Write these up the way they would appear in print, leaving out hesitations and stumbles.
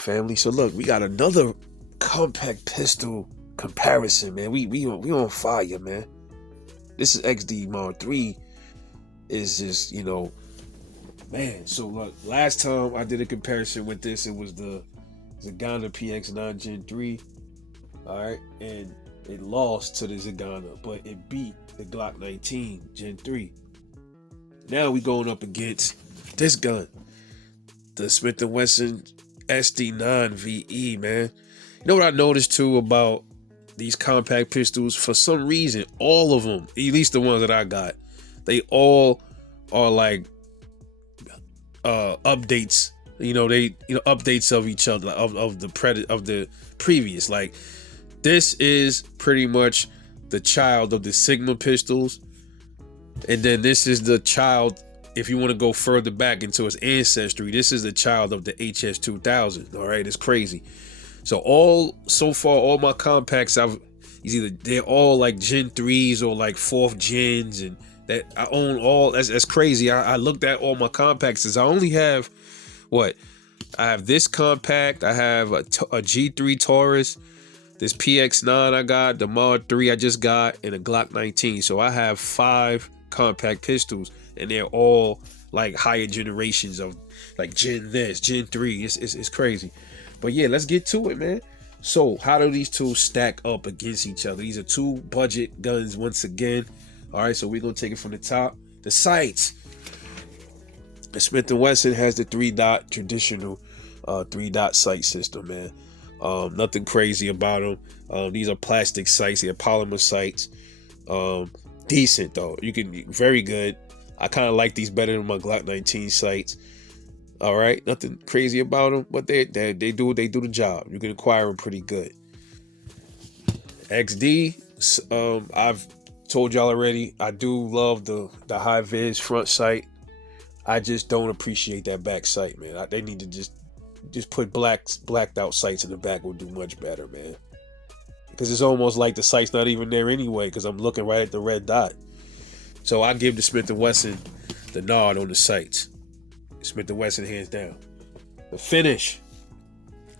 family? So look, we got another compact pistol comparison, man. We on fire, man. This is XD Mark III. Is just, man. So look, last time I did a comparison with this, it was the Zagana PX9 Gen 3. Alright, and it lost to the Zagana, but it beat the Glock 19 Gen 3. Now we going up against this gun, the Smith & Wesson Sd9Ve, man. You know what I noticed too about these compact pistols? For some reason, all of them, at least the ones that I got, they all are like updates. Updates of each other, of the previous. Like, this is pretty much the child of the Sigma pistols, and then this is the child, if you want to go further back into its ancestry, this is the child of the HS2000. All right, it's crazy. So far all my compacts they're all like Gen 3s or like 4th gens, and that I own all. That's crazy. I looked at all my compacts, as I only have I have this compact, I have a G3 Taurus, this PX9 I got, the Mod 3 I just got, and a Glock 19. So I have 5 compact pistols, and they're all like higher generations of like Gen 3. It's crazy. But yeah, let's get to it, man. So how do these two stack up against each other? These are two budget guns once again. All right, so we're gonna take it from the top. The sights. The Smith & Wesson has the 3-dot traditional 3-dot sight system, man. Nothing crazy about them. These are plastic sights. They're polymer sights. Decent though. Very good. I kind of like these better than my Glock 19 sights. All right, nothing crazy about them, but they do the job. You can acquire them pretty good. XD, I've told y'all already, I do love the high vis front sight. I just don't appreciate that back sight, man. They need to just put blacked out sights in the back will do much better, man. Because it's almost like the sight's not even there anyway, because I'm looking right at the red dot. So I give the Smith & Wesson the nod on the sights. Smith & Wesson hands down. The finish,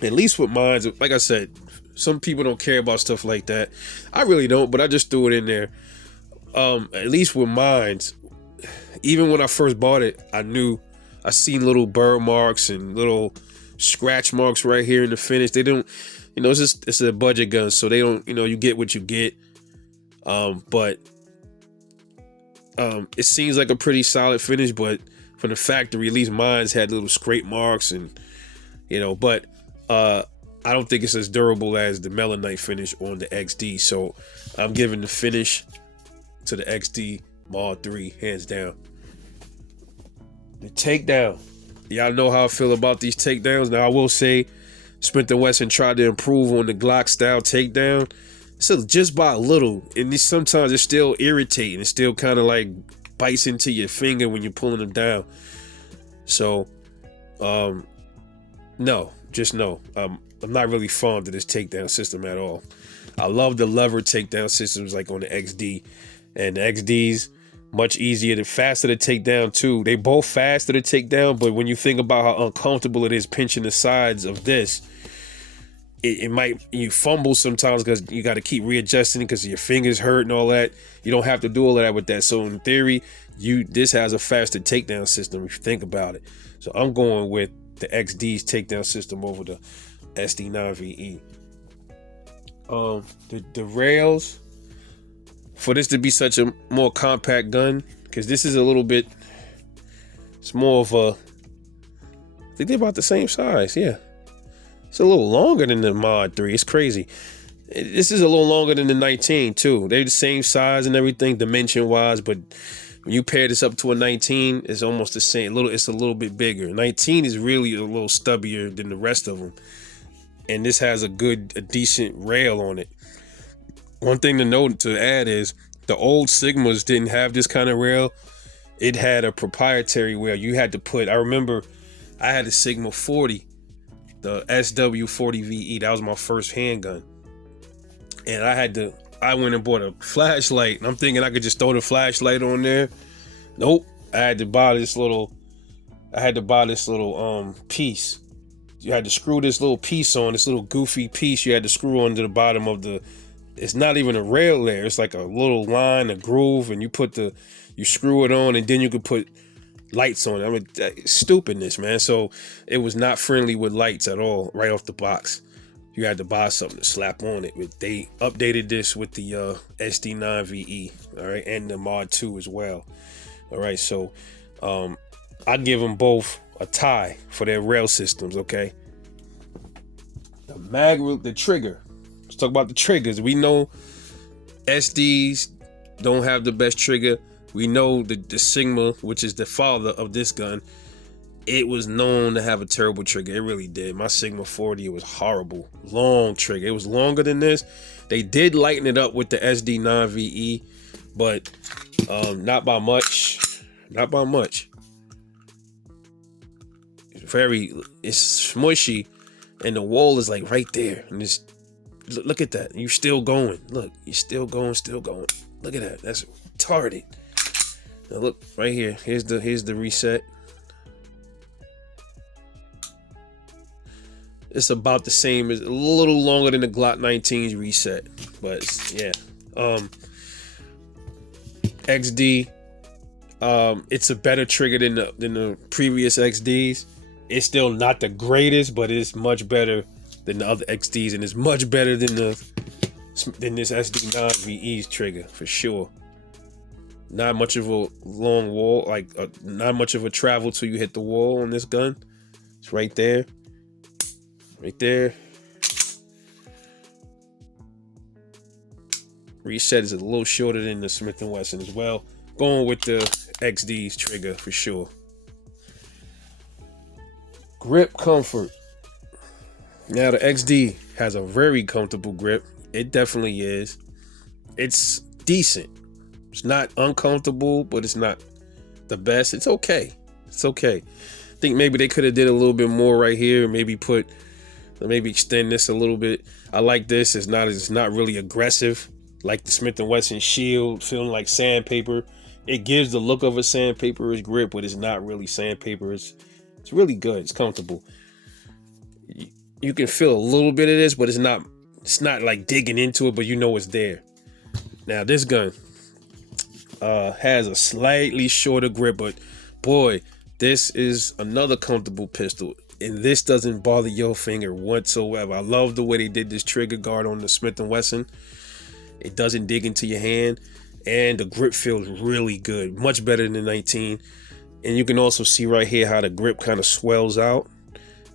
at least with mine, like I said, some people don't care about stuff like that. I really don't, but I just threw it in there. At least with mine, even when I first bought it, I seen little burr marks and little scratch marks right here in the finish. They don't, it's a budget gun, so they don't, you get what you get. But it seems like a pretty solid finish, but from the factory, at least mine's had little scrape marks, and but I don't think it's as durable as the Melanite finish on the XD. So I'm giving the finish to the XD Mod 3, hands down. The takedown. Y'all know how I feel about these takedowns. Now I will say, Smith & Wesson tried to improve on the Glock style takedown. So just by a little, and sometimes it's still irritating. It's still kind of like bites into your finger when you're pulling them down. So no. I'm not really fond of this takedown system at all. I love the lever takedown systems like on the XD, and the XD's much easier and faster to take down too. They both faster to take down, but when you think about how uncomfortable it is pinching the sides of this, you fumble sometimes because you got to keep readjusting because your fingers hurt and all that. You don't have to do all of that with that. So in theory, this has a faster takedown system if you think about it. So I'm going with the XD's takedown system over the Sd9Ve. The rails, for this to be such a more compact gun, because this is a little bit, it's more of a, I think they're about the same size, yeah. It's a little longer than the Mod 3. It's crazy. This is a little longer than the 19 too. They're the same size and everything, dimension wise, but when you pair this up to a 19, it's almost the same. It's a little bit bigger. 19 is really a little stubbier than the rest of them, and this has a decent rail on it. One thing to add is the old Sigmas didn't have this kind of rail. It had a proprietary rail. You had to put. I remember I had a Sigma 40. The SW40VE, that was my first handgun. And I went and bought a flashlight, and I'm thinking I could just throw the flashlight on there. Nope. I had to buy this little piece. you had to screw this little piece on, this little goofy piece you had to screw onto the bottom of the, it's not even a rail there, it's like a little line, a groove, and you screw it on, and then you could put lights on it. I mean, stupidness, man. So it was not friendly with lights at all right off the box. You had to buy something to slap on it. But they updated this with the Sd9Ve, all right, and the Mod 2 as well. All right, so I give them both a tie for their rail systems, okay? The trigger. Let's talk about the triggers. We know SDs don't have the best trigger. We know the Sigma, which is the father of this gun, it was known to have a terrible trigger. It really did. My Sigma 40, it was horrible. Long trigger. It was longer than this. They did lighten it up with the Sd9Ve, but not by much. Not by much. It's smushy, and the wall is like right there. And it's, look at that. You're still going. Look, you're still going, still going. Look at that. That's retarded. Now look right here. Here's the reset. It's about the same, as a little longer than the Glock 19's reset, but yeah. XD, it's a better trigger than the previous XDs. It's still not the greatest, but it's much better than the other XDs, and it's much better than this Sd9Ve's trigger for sure. Not much of a long wall, like not much of a travel till you hit the wall on this gun. It's right there. Right there. Reset is a little shorter than the Smith & Wesson as well. Going with the XD's trigger for sure. Grip comfort. Now the XD has a very comfortable grip. It definitely is. It's decent. It's not uncomfortable, but it's not the best. It's okay. It's okay. I think maybe they could have did a little bit more right here. Maybe extend this a little bit. I like this. It's not really aggressive like the Smith & Wesson Shield, feeling like sandpaper. It gives the look of a sandpaperish grip, but it's not really sandpaper. It's really good. It's comfortable. You can feel a little bit of this, but it's not like digging into it, but you know it's there. Now this gun has a slightly shorter grip, but boy, this is another comfortable pistol. And this doesn't bother your finger whatsoever. I love the way they did this trigger guard on the Smith & Wesson. It doesn't dig into your hand, and the grip feels really good, much better than the 19. And you can also see right here how the grip kind of swells out.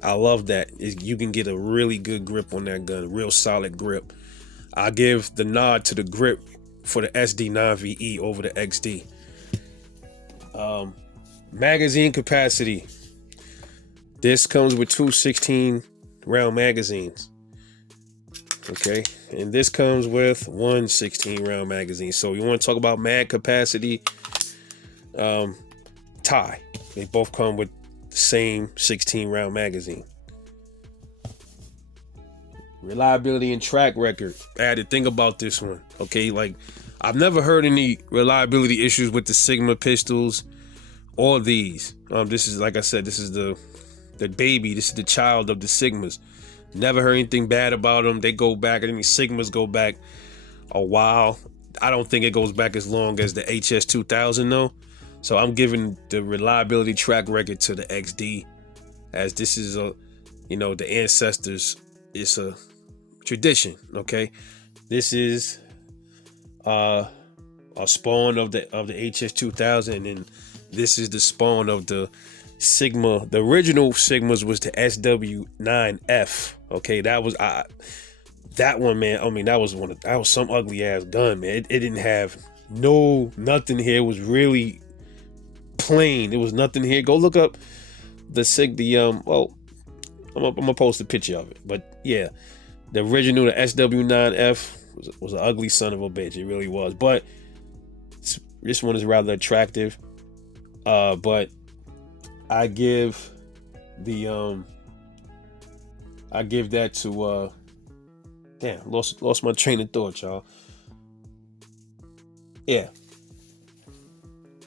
I love that. You can get a really good grip on that gun, real solid grip. I give the nod to the grip for the Sd9Ve over the XD. Magazine capacity. This comes with two 16-round magazines. Okay, and this comes with one 16-round magazine. So you want to talk about mag capacity? Tie. They both come with the same 16-round magazine. Reliability and track record. I had to think about this one. Okay, like I've never heard any reliability issues with the Sigma pistols or these. This is, like I said, this is the baby. This is the child of the Sigmas. Never heard anything bad about them. They go back. I think Sigmas go back a while. I don't think it goes back as long as the HS2000 though. So I'm giving the reliability track record to the XD, as this is the ancestors. It's a tradition. Okay, this is a spawn of the HS2000, and this is the spawn of the Sigma. The original Sigmas was the Sw9F. Okay, that was that one, man. I mean, that was some ugly ass gun, man. It didn't have nothing here. It was really plain. There was nothing here. Go look up well, I'm gonna post a picture of it. But yeah, the original, the Sw9F was an ugly son of a bitch. It really was. But this one is rather attractive. But I give that to damn, lost my train of thought, y'all. Yeah.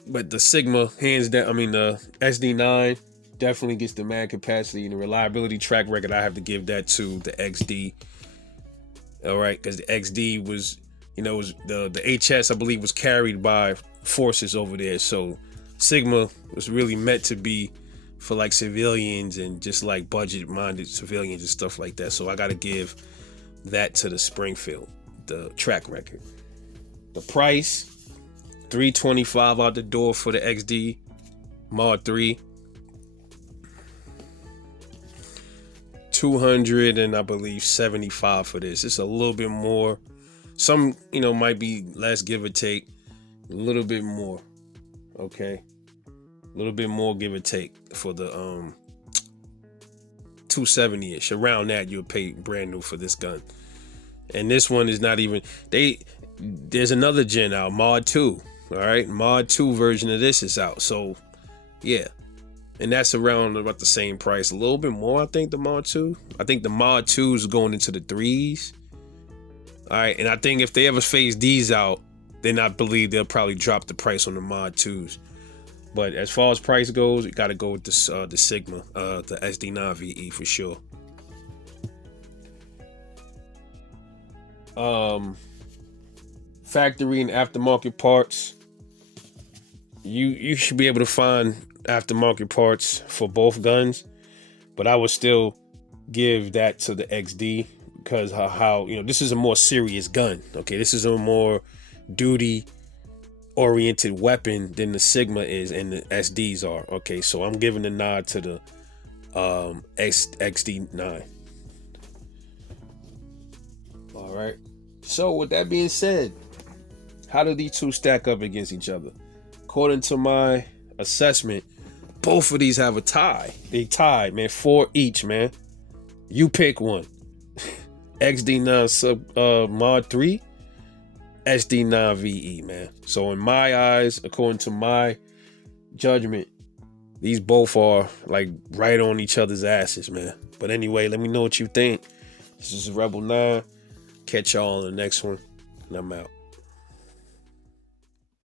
But the Sigma, hands down, I mean the Sd9, definitely gets the man capacity and the reliability track record. I have to give that to the XD. All right, because the XD was, was the HS, I believe, was carried by forces over there. So Sigma was really meant to be for like civilians and just like budget-minded civilians and stuff like that. So I got to give that to the Springfield, the track record. The price, $325 out the door for the XD Mod 3. 200 and I believe 75 for this. It's a little bit more. Some, might be less, give or take. A little bit more. Okay. A little bit more, give or take, for the 270-ish. Around that, you'll pay brand new for this gun. And this one is not even, there's another gen out, Mod 2. All right. Mod 2 version of this is out. So yeah. And that's around about the same price. A little bit more, I think, the Mod 2. I think the Mod 2 is going into the 3s. All right. And I think if they ever phase these out, then I believe they'll probably drop the price on the Mod 2s. But as far as price goes, you got to go with the Sigma, the Sd9Ve for sure. Factory and aftermarket parts. You should be able to find aftermarket parts for both guns, but I would still give that to the XD because how this is a more serious gun. Okay, this is a more duty oriented weapon than the Sigma is and the SDs are. Okay, so I'm giving the nod to the Xd9. All right, so with that being said, how do these two stack up against each other? According to my assessment, both of these have a tie. They tied, man. 4 each, man. You pick one. XD9 Mod 3, Sd9Ve, man. So in my eyes, according to my judgment, these both are like right on each other's asses, man. But anyway, let me know what you think. This is Rebel 9. Catch y'all on the next one, and I'm out.